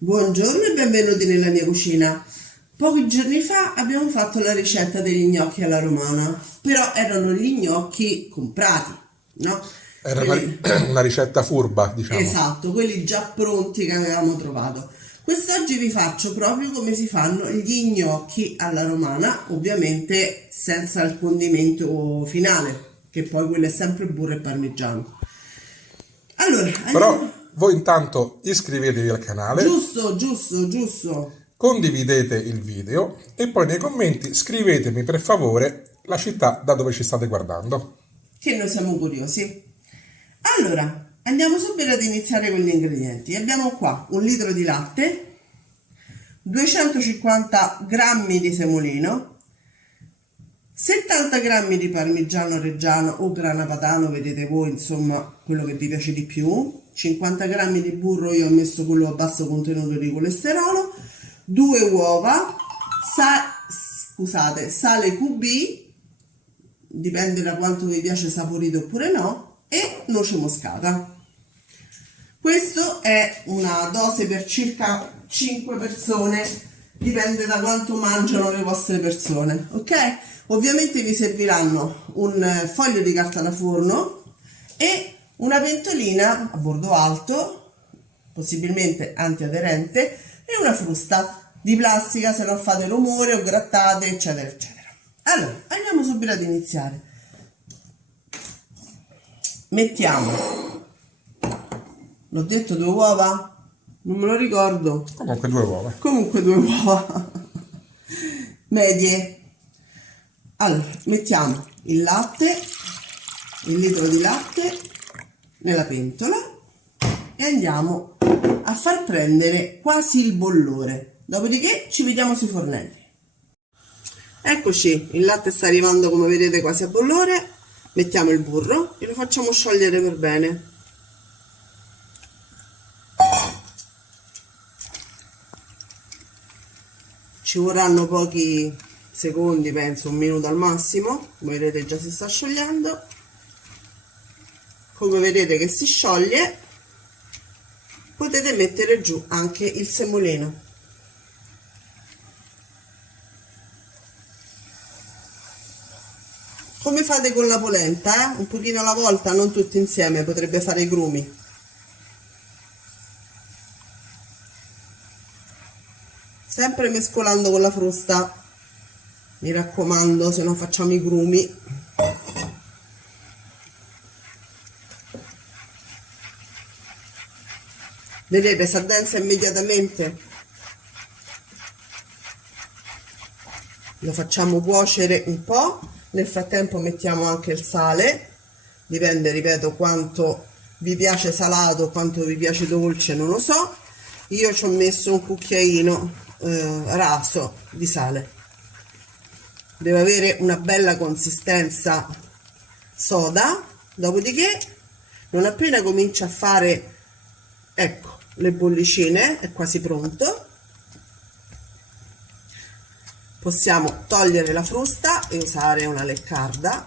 Buongiorno e benvenuti nella mia cucina. Pochi giorni fa abbiamo fatto la ricetta degli gnocchi alla romana, però erano gli gnocchi comprati, no? Era Quelli, una ricetta furba, diciamo. esatto, quelli già pronti che avevamo trovato. Quest'oggi vi faccio proprio come si fanno gli gnocchi alla romana, ovviamente senza il condimento finale, che poi quello è sempre burro e parmigiano. Allora, andiamo. Però voi intanto iscrivetevi al canale, Giusto, giusto, giusto. condividete il video e poi nei commenti scrivetemi per favore la città da dove ci state guardando. Che noi siamo curiosi. Allora, andiamo subito ad iniziare con gli ingredienti. Abbiamo qua un litro di latte, 250 grammi di semolino, 70 grammi di parmigiano reggiano o grana padano, vedete voi, insomma, quello che vi piace di più, 50 grammi di burro, io ho messo quello a basso contenuto di colesterolo, 2 uova, sale QB, dipende da quanto vi piace saporito oppure no, e noce moscata. Questo è una dose per circa 5 persone, dipende da quanto mangiano le vostre persone, ok? Ovviamente vi serviranno un foglio di carta da forno e una pentolina a bordo alto, possibilmente antiaderente, e una frusta di plastica se non fate rumore o grattate, eccetera, eccetera. Allora, andiamo subito ad iniziare. Mettiamo, l'ho detto, 2 uova? Non me lo ricordo. Comunque 2 uova. Comunque 2 uova medie. Allora, mettiamo il latte, il litro di latte nella pentola e andiamo a far prendere quasi il bollore. Dopodiché ci vediamo sui fornelli. Eccoci, il latte sta arrivando come vedete quasi a bollore. Mettiamo il burro e lo facciamo sciogliere per bene. Ci vorranno pochi secondi, penso un minuto al massimo. Come vedete già si sta sciogliendo. Come vedete che si scioglie, potete mettere giù anche il semolino. Come fate con la polenta, un pochino alla volta, non tutti insieme, potrebbe fare i grumi. Sempre mescolando con la frusta, mi raccomando, se no facciamo i grumi. Vedete, si addensa immediatamente. Lo facciamo cuocere un po', nel frattempo mettiamo anche il sale, dipende, ripeto, quanto vi piace salato, quanto vi piace dolce, non lo so. Io ci ho messo un cucchiaino raso di sale. Deve avere una bella consistenza soda, dopodiché non appena comincia a fare, ecco, le bollicine, è quasi pronto. Possiamo togliere la frusta e usare una leccarda.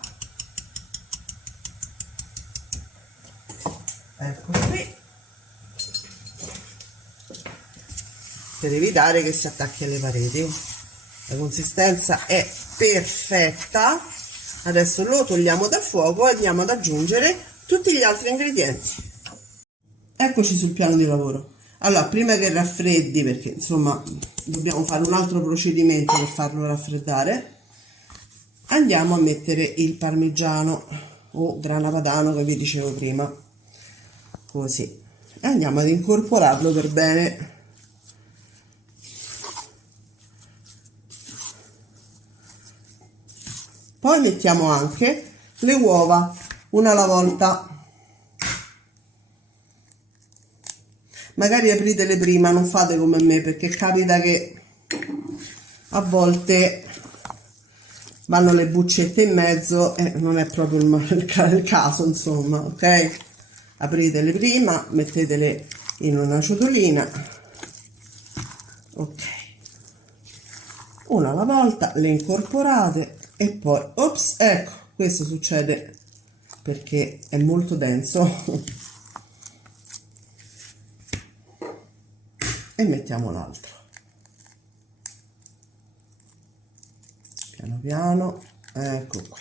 Ecco qui. Per evitare che si attacchi alle pareti. La consistenza è perfetta. Adesso lo togliamo dal fuoco e andiamo ad aggiungere tutti gli altri ingredienti. Eccoci sul piano di lavoro. Allora, prima che raffreddi, perché insomma dobbiamo fare un altro procedimento per farlo raffreddare, andiamo a mettere il parmigiano o grana padano che vi dicevo prima, così, e andiamo ad incorporarlo per bene. Poi mettiamo anche le uova, una alla volta. Magari apritele prima, non fate come me, perché capita che a volte vanno le buccette in mezzo e non è proprio il caso, insomma, ok? Apritele prima, mettetele in una ciotolina, ok, una alla volta, le incorporate e poi, ops, ecco, questo succede perché è molto denso. e mettiamo l'altro. Piano piano, ecco qui.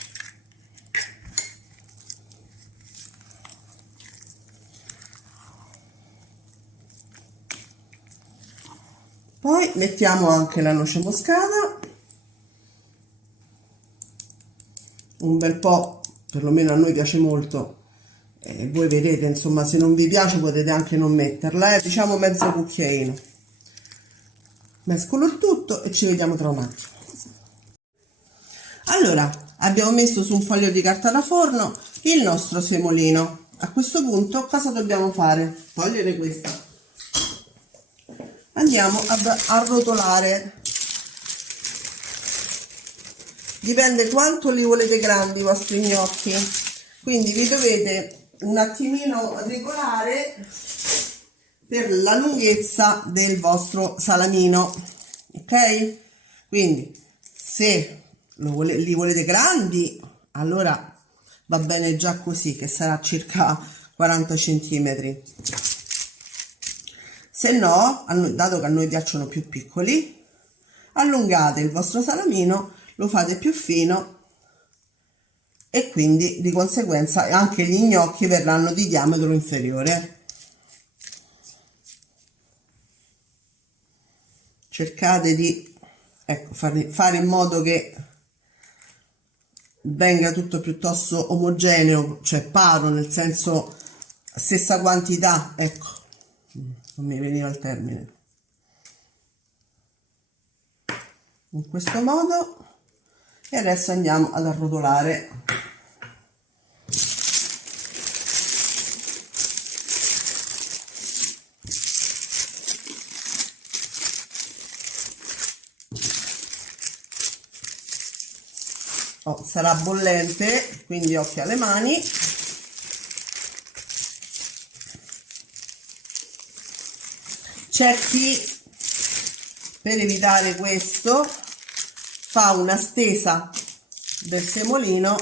Poi mettiamo anche la noce moscata, un bel po', perlomeno a noi piace molto. Voi vedete, insomma, se non vi piace potete anche non metterla, diciamo mezzo cucchiaino. Mescolo il tutto e ci vediamo tra un attimo. Allora, abbiamo messo su un foglio di carta da forno il nostro semolino. A questo punto cosa dobbiamo fare? Togliere questa. Andiamo ad arrotolare. Dipende quanto li volete grandi i vostri gnocchi, quindi vi dovete un attimino regolare per la lunghezza del vostro salamino, ok? Quindi se li volete grandi, allora va bene già così, che sarà circa 40 centimetri. Se no, dato che a noi piacciono più piccoli, allungate il vostro salamino, lo fate più fino e quindi di conseguenza anche gli gnocchi verranno di diametro inferiore. Cercate di fare in modo che venga tutto piuttosto omogeneo, cioè paro, nel senso stessa quantità, ecco, non mi veniva il termine. In questo modo. E adesso andiamo ad arrotolare. Sarà bollente, quindi occhio alle mani. C'è chi, per evitare questo, fa una stesa del semolino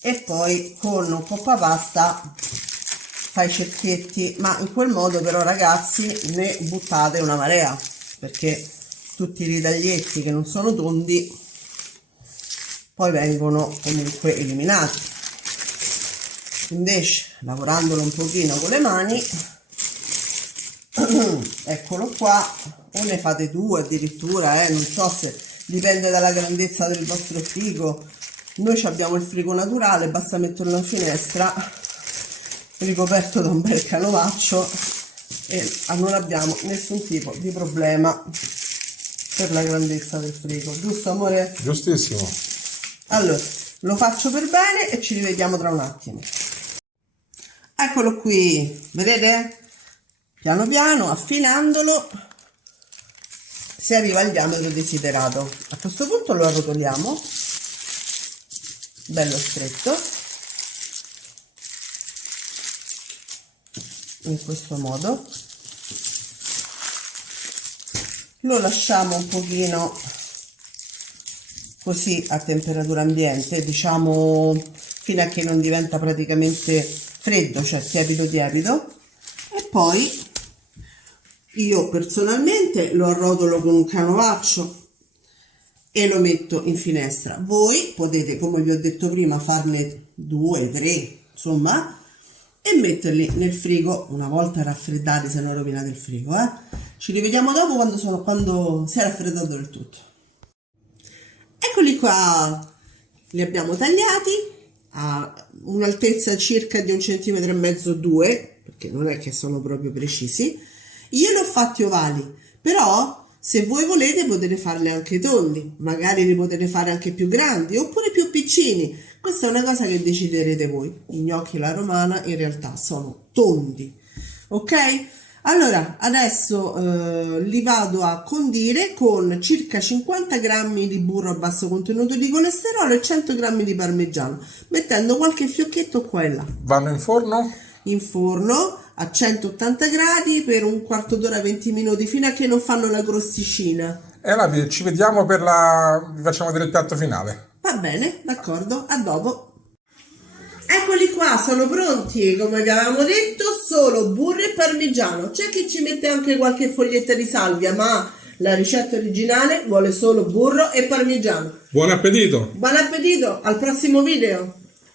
e poi con un coppapasta fa i cerchietti, ma in quel modo però, ragazzi, ne buttate una marea, perché tutti i ritaglietti che non sono tondi poi vengono comunque eliminati. Invece, lavorandolo un pochino con le mani, eccolo qua, o ne fate due addirittura, non so, se dipende dalla grandezza del vostro frigo. Noi abbiamo il frigo naturale, basta metterlo in finestra, ricoperto da un bel canovaccio, e non abbiamo nessun tipo di problema per la grandezza del frigo, giusto amore? Giustissimo. Allora, lo faccio per bene e ci rivediamo tra un attimo. Eccolo qui, vedete? Piano piano, affinandolo, si arriva al diametro desiderato. A questo punto lo arrotoliamo, bello stretto, in questo modo. Lo lasciamo un pochino così a temperatura ambiente, diciamo fino a che non diventa praticamente freddo, cioè tiepido tiepido, e poi io personalmente lo arrotolo con un canovaccio e lo metto in finestra. Voi potete, come vi ho detto prima, farne 2, 3, insomma, e metterli nel frigo una volta raffreddati, se no rovinate il frigo. Ci rivediamo dopo quando si è raffreddato del tutto. Eccoli qua, li abbiamo tagliati a un'altezza circa di 1,5 cm, 2, perché non è che sono proprio precisi. Io li ho fatti ovali, però se voi volete potete farli anche tondi, magari li potete fare anche più grandi oppure più piccini. Questa è una cosa che deciderete voi. I gnocchi alla romana in realtà sono tondi, ok? Allora adesso li vado a condire con circa 50 grammi di burro a basso contenuto di colesterolo e 100 grammi di parmigiano, mettendo qualche fiocchetto qua e là. Vanno in forno? In forno a 180 gradi per un quarto d'ora, 20 minuti, fino a che non fanno la crosticina. E allora ci vediamo vi facciamo vedere il piatto finale. Va bene, d'accordo, a dopo. Eccoli qua, sono pronti, come vi avevamo detto, solo burro e parmigiano. C'è chi ci mette anche qualche foglietta di salvia, ma la ricetta originale vuole solo burro e parmigiano. Buon appetito! Buon appetito, al prossimo video!